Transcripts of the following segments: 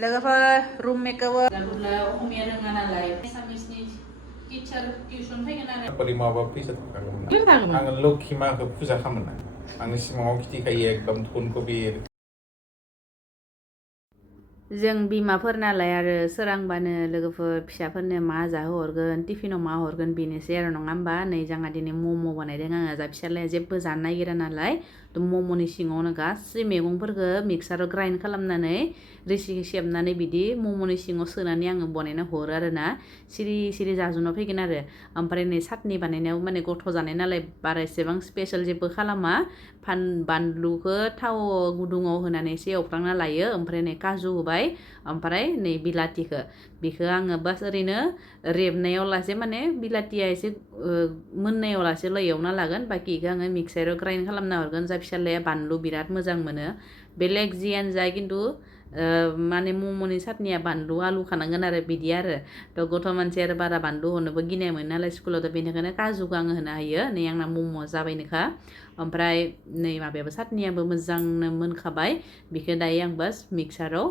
लोगोफोर रुममेटखौबो गुथाव असमिया रोङा नालाय एसामिसनि टिचार टिउसन फैगोन आरो परिमाबा फैसा थाखागौमोन आङो लक्ष्मी माखौ फुजा खालामो आंनि सिमाङाव खिथिखायो एकदम थुनखौ बेर जों बिमाफोर नालाय आरो सोरांबानो लोगोफोर फिसाफोरनो मा जाहोहरगोन टिफिनाव मा हरगोन बेनोसै आरो नङा होमबा नै जोंहा दिनै मम' बानायदों आङो जा फिसालाया जेबो जानो नागिरा नालाय मम'नि सिङावनो गासै मैगंफोरखौ मिक्साराव ग्राइन्ड खालामनानै रोसि सेबनानै बिदि मम'नि सिङाव सोनानै आङो बनायना हरो आरोना सिरि सिरि जाजुबना फैगोन आरो ओमफ्राय नै साटनि बानायनायाव माने गथ' जानाय नालाय बारा एसेबां स्पेशल जेबो खालामा बानलुखौ थाव गुदुङाव होनानै एसे एवफ्रांना लायो ओमफ्राय नै काजु होबाय ओमफ्राय नै बिलाथिखौ बेखौ आङो बास ओरैनो रेबनायाव लासे माने बिलाथिया एसे मोननायाव लासेल' एवना लागोन बाखिखौ आङो मिक्साराव ग्राइन्ड खालामना हरगोन जा फिसालाया बानलु बिराद मोजां मोनो बेलेग जियानो जा खिन्थु माने मम'नि साटनिया बानलु आलु खानांगोन आरो बिदि आरो थ' गथ' मानसि आरो बारा बानलु होनोबो गिनाय मोनो नालाय स्कुलाव बेनिखायनो काजुखौ आङो होनो हायो नै आंना मम' जाबायनोखा ओमफ्राय नै माबायाबो साटनियाबो मोजांनो मोनखाबाय बेखौ दायो आं बास मिक्साराव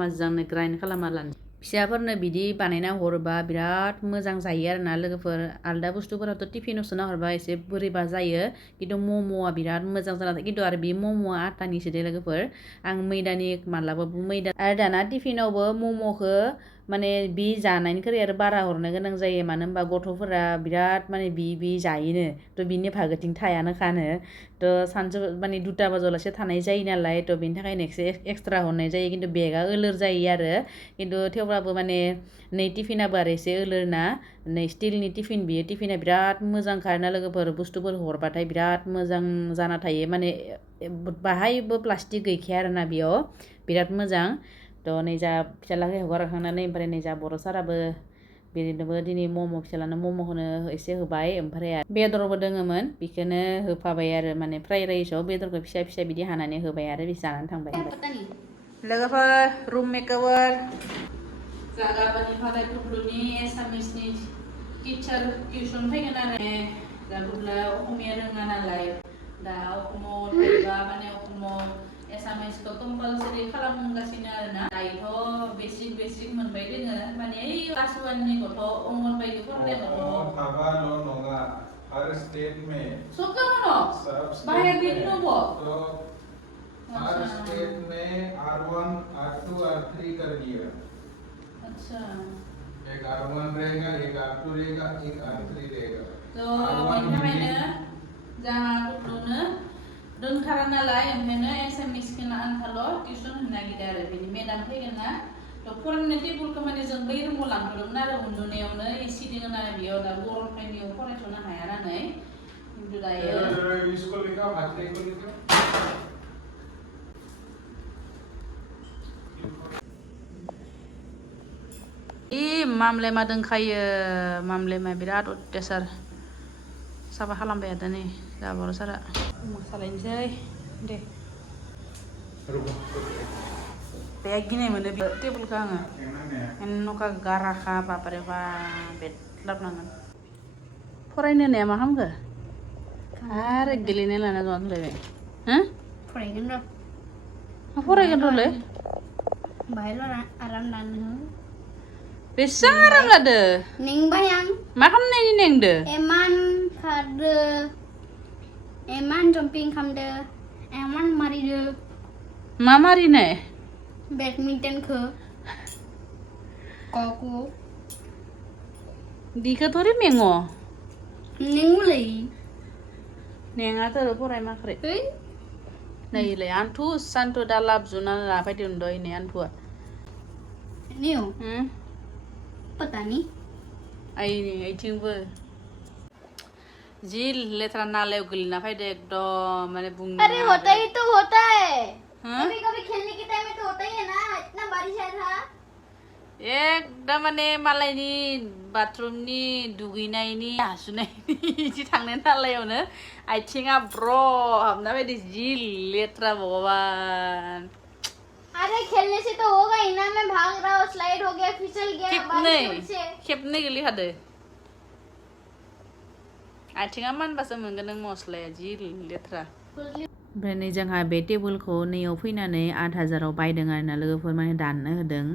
मोजांनो ग्राइन्ड खालामना लानोसै फिसाफोरनो बिदि बानायना हरोबा बिराद मोजां जायो आरोना लोगोफोर आलदा बुस्थुफोराथ' टिफिनाव सोना हरबा एसे बोरैबा जायो खिन्थु मम'आ बिराद मोजां जाना खिन्थु आरो बे मम'आ आटानिसो दे लोगोफोर आं मैदानि मालाबाबो मैदा आरो दाना टिफिनावबो मम'खौ माने बि जानायनिख्रुइ आरो बारा हरनो गोनां जायो मानो होनबा गथ'फोरा बिराद माने बि जायोनो थ' बिनि भागोथिं थायानो खानो थ' सानजौ माने 2टा बाजालासे थानाय जायो नालाय थ' बिनि थाखायनो एसे एक्सट्रा हरनाय जायो खिन्थु बेगा ओलोर जायो आरो खिन्थु थेवब्लाबो माने नै टिफिनाबो आरो एसे ओलोरना नै स्टिलनि टिफिन बियो टिफिना बिराद मोजां खारोना लोगोफोर बुस्थुफोर हरबाथाय बिराद मोजां जाना थायो माने बाहायबो प्लास्टिक गैखाया आरोना बेयाव बिराद मोजां थ' नै जा फिसालाखौ हगारखांनानै ओमफ्राय नै जा बर' साराबो बिदिनोबो दिनै मम' फिसालानो मम'खौनो एसे होबाय ओमफ्राय बेदरबो दोङोमोन बेखौनो होफाबाय आरो माने फ्राइ राइसआव बेदरखौ फिसा फिसा बिदि हानानै होबाय आरो बे जानानै थांबाय लोगोफोर रुममेटखौबो जागाबानिफ्राय गुबुननि एसामिसनि टिचार टिउसन फैगोन आरो दा गुबुनाव असमिया रोङा नालाय दा अखमाव थायोबा माने अखमाव एसामिसखौ कम्पालसारि खालामगासिनो आरोना दायोथ' बेसिक मोनबाय दोङो माने ओइ क्लास 1नि गथ' अंगनबादि फरायनाय गथ' थाबाल' नङा हर स्टेट में सब दङ बाहेर बिदि दङ हर स्टेट में R1 R2 R3 कर दिया अच्छा एक R1 रहेगा एक R2 रहेगा एक R3 रहेगा तो बेनिखायनो जाहा गथ'नो रोंथारा नालाय ओंखायनो एसामिसखौनो आन्थाल' टिउसन होनो नागिरदों आरो बेनि मेडाम फैगोन ना थ' फरायनाय टेबोलखौ माने जों बै रुमाव लांथ'दोंमोन आरो उन्दुनायावनो एसि दोङो नालाय बेयाव दा गरमखायनो फरायथ'नो हाया नालाय खिन्थु दायो इसको लिखाओ हाथी को लिखाओ मामलेमा दोंखायो मामलेमा बिराद अत्याचार साफा खालामबाय थादों नै जा बर' सारा सालायनोसै दे बे गिनाय मोनो बे टेबोलखौ आङो नखा गाराखा बाबारे बा बेदलाबनांगोन फरायनो होनाया मा खालामखो आरो गेलेनाय लाना ज'ना थालायबाय हो फरायगोन र' मा फरायगोन र'लै बाहायल' आराम लानो बेसां आराम लादो नेंबाय आं मा खालामनायनि नेंदो एमान खारदो एमान जम्पिं खालामदो एमान मारिदो मा मारिनाय बेडमिन्टनखौ क'खौ दिखौ थ'रै मेङो नेंगौलै नेङाथ' फरायमाख्रै ओइ नैलाय आन्थु सान्थु दा लाबजुना लाफायदों दहाय नै आन्थुआ नियो पता नहीं आइनि आइथिंबो जी लेथ्रा नालायाव गोलैना फैदो एकदम माने बुंनो अरे होता ही तो होता है हाँ? कभी कभी खेलने के टाइम में तो होता ही है ना इतना बारिश आया था एकदम माने मालायनि बाथरुमनि दुगैनायनि हासुनायनि इदि थांनाय नालायावनो आइथिंआ ब्र हाबना फैदो जी लेथ्रा भगवान अरे खेलने से तो होगा ही ना मैं भाग रहा हूँ स्लाइड हो गया फिसल गया खेबनै गोलैखादो आइथिंआ मानबासो मोनगोन नों मस्लाया जी लेथ्रा ओमफ्राय नै जोंहा बे टेबोलखौ नैयाव फैनानै 8,000आव बायदों आरोना लोगोफोर माने दाननो होदों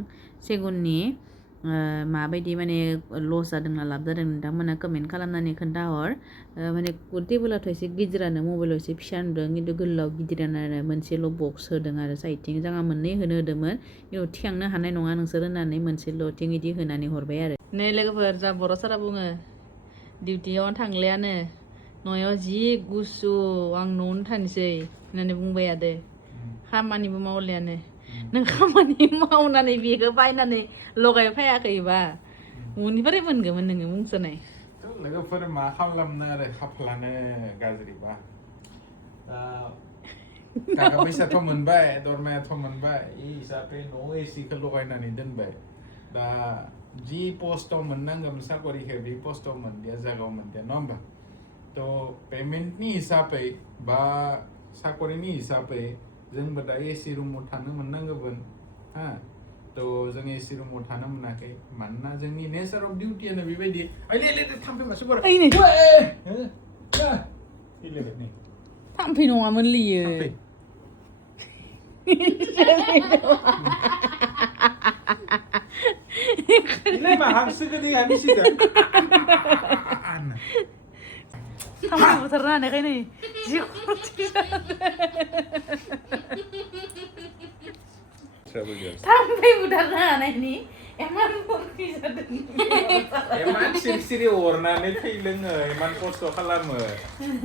सेगुननि माबायदि माने लस जादों ना लाब जादों नोंथांमोना कमेन्ट खालामनानै खोन्थाहर माने टेबोलाथ' एसे गिदिरानो मबाइलाव एसे फिसा नुदों खिन्थु गोलाव गिदिरानो आरो मोनसेल' बक्स होदों आरो साइडथिं जोंहा मोननै होनो होदोंमोन खिन्थु थिखांनो हानाय नङा नोंसोर होननानै मोनसेल'थिं इदि होनानै हरबाय आरो नै लोगोफोर जा बर' सारा बुङो डिउटियाव थांलायानो न'याव जि गुसु आं न'आवनो थानोसै होननानै बुंबाय आरो खामानिबो मावलायानो नों खामानि मावनानै बेखौ बायनानै लगाय फैयाखैबा बबेनिफ्राय मोनगौमोन नोङो बुंसोनाय लोगोफोर मा खालामनो आरो खाफालानो गाज्रिबा थाखा फैसाथ' मोनबाय दरमायाथ' मोनबाय इ हिसाबै न' एसिखौ लगायनानै दोनबाय दा जि पस्टआव मोननांगौमोन साकरिखौ बे पस्टआव मोनदिया जायगायाव मोनदिया नङा होमबा थ' पेमेन्टनि हिसाबै बा साकरिनि हिसाबै जोंबो दा एसि रुमाव थानो मोननांगौमोन हा थ' जों एसि रुमाव थानो मोनाखै मानोना जोंनि नेचार अफ डिउटियानो बेबायदि थाम्फै मासे बार थाम्फै नङामोन लियो Ini mah hangsih gede habis itu. थाम्फै बुथारनो हानायखाय नै जि थाम्फै बुथारनो हानायनि एमान फुरथि जादों Eman siri-siri warnanya थैलोङो eman खस्थ' खालामो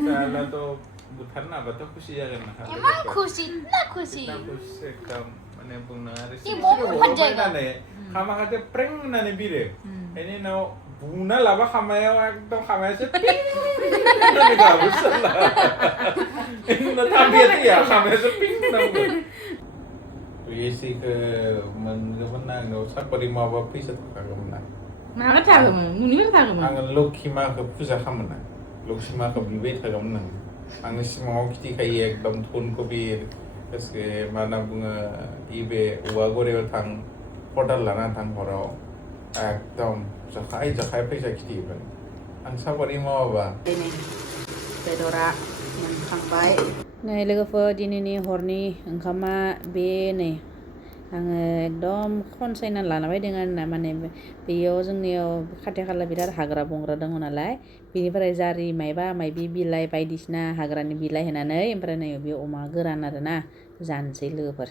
दालाथ' बुथारनो हाबाथ' खुसि जागोन ना एमान खुसि ना खुसि एकदम माने बुंनो आरो सिरि हरबायनानै खामाखौ प्रें होननानै बिरो बेनि उनाव बुना लाबा खामायाव एकदम खामायासो पिं होननानै गाबोसोला बेनि उनाव थाम्फैयाथ' या खामायासो पिं होननांगौ एसिखौ मोनगौमोन ना आंनाव साकरि मावबा फैसा थाखागौमोन ना माबा थागौमोन मुनिबो थागौमोन आङो लक्ष्मी माखौ फुजा खालामो ना लक्ष्मी माखौ बिबाय थागौमोन आं आंनि सिमाङाव खिथिखायो एकदम थुन कबिर गासै मा होनना बुङो इबे औवा गरायाव थां खदाल लाना थां हराव एकदम जाखाय फैसा खिथियोमोन आं साकरि मावाबा बेदरा मोनखांबाय नै लोगोफोर दिनैनि हरनि ओंखामा बे नै आङो एकदम खनसायना लाना फैदों आरोना माने बेयाव जोंनियाव खाथि खाला बिराद हाग्रा बंग्रा दङ नालाय बेनिफ्राय जारि मायबा मायबि बिलाइ बायदिसिना हाग्रानि बिलाइ होनानै ओमफ्राय नै बे अमा गोरान आरोना जानोसै लोगोफोर